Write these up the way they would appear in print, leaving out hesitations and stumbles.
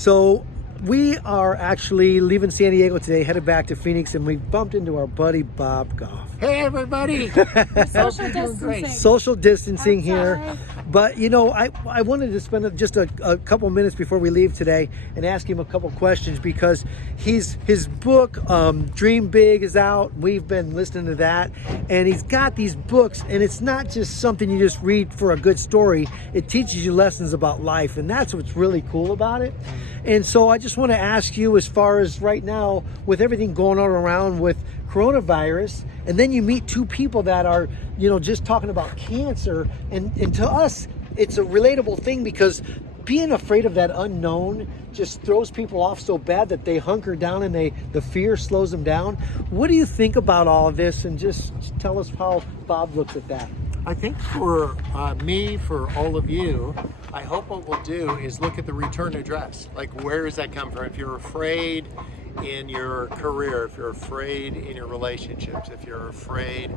So we are actually leaving San Diego today, headed back to Phoenix, and we bumped into our buddy Bob Goff. Hey, everybody. Social distancing. Social distancing here. Outside. But, you know, I wanted to spend just a couple minutes before we leave today and ask him a couple questions, because his book, Dream Big, is out. We've been listening to that. And he's got these books, and it's not just something you just read for a good story. It teaches you lessons about life, and that's what's really cool about it. And so I just want to ask you, as far as right now, with everything going on around with coronavirus, and then you meet two people that are, you know, just talking about cancer, and to us it's a relatable thing, because being afraid of that unknown just throws people off so bad that they hunker down, and the fear slows them down. What do you think about all of this? And just tell us how Bob looks at that. I think for me, for all of you, I hope what we'll do is look at the return address. Like, where does that come from? If you're afraid in your career, if you're afraid in your relationships, if you're afraid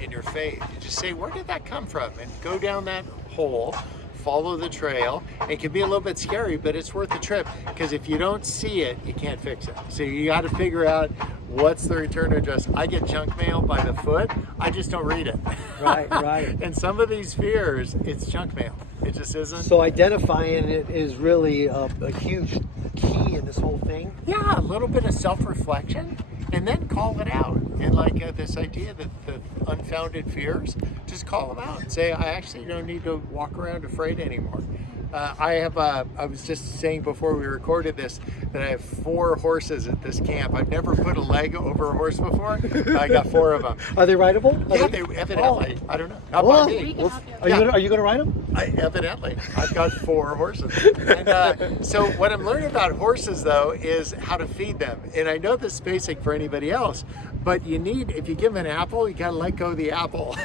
in your faith, you just say, where did that come from? And go down that hole, follow the trail. It can be a little bit scary, but it's worth the trip, because if you don't see it, you can't fix it. So you got to figure out what's the return address. I get junk mail by the foot. I just don't read it. Right. And some of these fears, it's junk mail. It just isn't. So identifying it is really a huge key in this whole thing. Yeah, a little bit of self-reflection, and then call it out. And like this idea that the unfounded fears, just call them out and say, I actually don't need to walk around afraid anymore. I was just saying before we recorded this that I have 4 horses at this camp. I've never put a leg over a horse before. I got 4 of them. Are they rideable? Yeah, they evidently. I don't know. Not by me. Are you going to ride them? Evidently. I've got 4 horses. And so what I'm learning about horses, though, is how to feed them. And I know this is basic for anybody else, but if you give them an apple, you got to let go of the apple.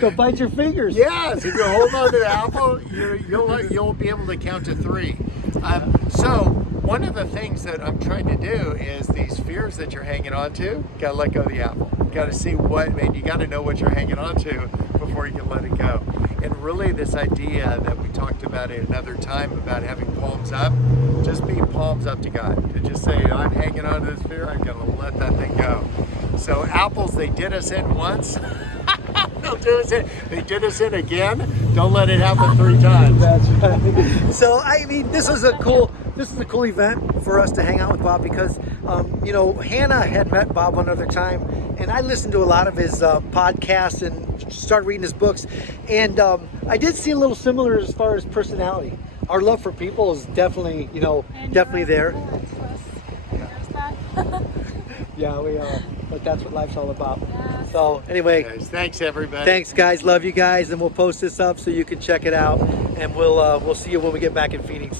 Go bite your fingers. Yes, if you hold on to the apple, you'll be able to count to 3. So one of the things that I'm trying to do is these fears that you're hanging on to, gotta let go of the apple. Gotta see you gotta know what you're hanging on to before you can let it go. And really this idea that we talked about at another time about having palms up, just be palms up to God. To just say, I'm hanging on to this fear, I'm gonna let that thing go. So apples, they did us in once. They'll do us in. They did us in again. Don't let it happen 3 times. That's right. So I mean, this is a cool event for us to hang out with Bob, because you know, Hannah had met Bob one other time, and I listened to a lot of his podcasts and started reading his books, and I did see a little similar as far as personality. Our love for people is definitely, you know, definitely there. Yeah, we are. But that's what life's all about. Yes. So anyway, Guys, thanks everybody. thanks guys, love you guys, and we'll post this up so you can check it out, and we'll see you when we get back in Phoenix.